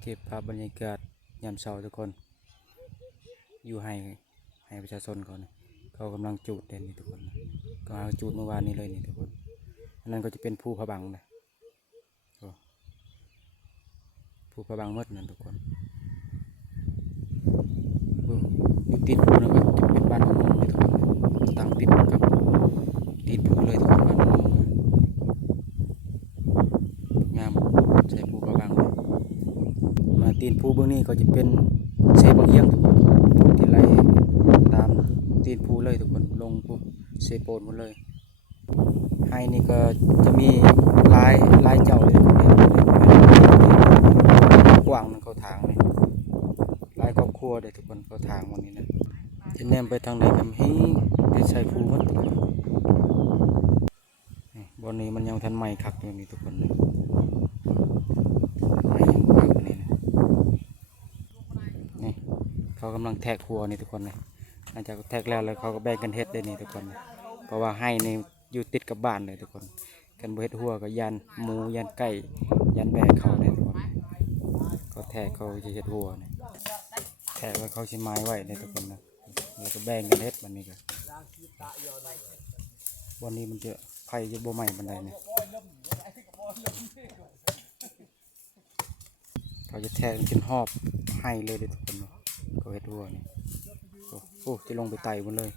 เก็บภาพบรรยากาศยามเช้าทุกคนอยู่ให้ประชาชนก่อนเขากำลังจูดเด่นนี่ทุกคนก็เอาจูดเมื่อวานนี้เลยนี่ทุกคนอันนั้นก็จะเป็นภูพระบังนะภูพระบังมืดนั่นทุกคนอยู่ติดภูนะครับจะเป็นบ้านมะม่วงนี่ทุกคนตั้งติดกับติดภูเลยทุกคนบ้านมะม่วงงามใส่ภูพระบังเลยมาตีนภูเบื้องนี้ก็จะเป็นเซบางเยี่ยงทุกคนที่ไล่ตามตีนภูเลยทุกคนลงภูเซโปนหมดเลยให้นี่ก็จะมีลายเจ้าเลยทุกคนกว้างนั่นเขาทางเลยลายครอบครัวเลยทุกคนเขาทางวันนี้นะจะแนมไปทางไหนกันให้ได้ใส่ภูวัดทุกคนบนนี้มันยังทันใหม่คักอยู่นี่ทุกคนเลยใหม่ยังคักนี่นะนี่เขากำลังแทกหัวนี่ทุกคนเลยหลังจากแทกแล้วเขาก็แบ่งกันเฮ็ดได้นี่ทุกคนเพราะว่าให้นี่อยู่ติดกับบ้านเลยทุกคนกันบ่เฮ็ดหัวกับยันหมูยันไก่ยันแบกเขาเนี่ยทุกคนก็แทกเขาจะเฮ็ดหัวเนี่ยแทกไว้เขาใช้ไม้ไว้เนี่ยทุกคนนะแล้วก็แบ่งกันเฮ็ดวันนี้ก็วันนี้มันจะไผ่จะบ่ใหม่บันไดเนี่ยเขาจะแทกจนหอบให้เลยทุกคนเขาเฮ็ดหัวนี่โอ้จะลงไปไต่บนเลย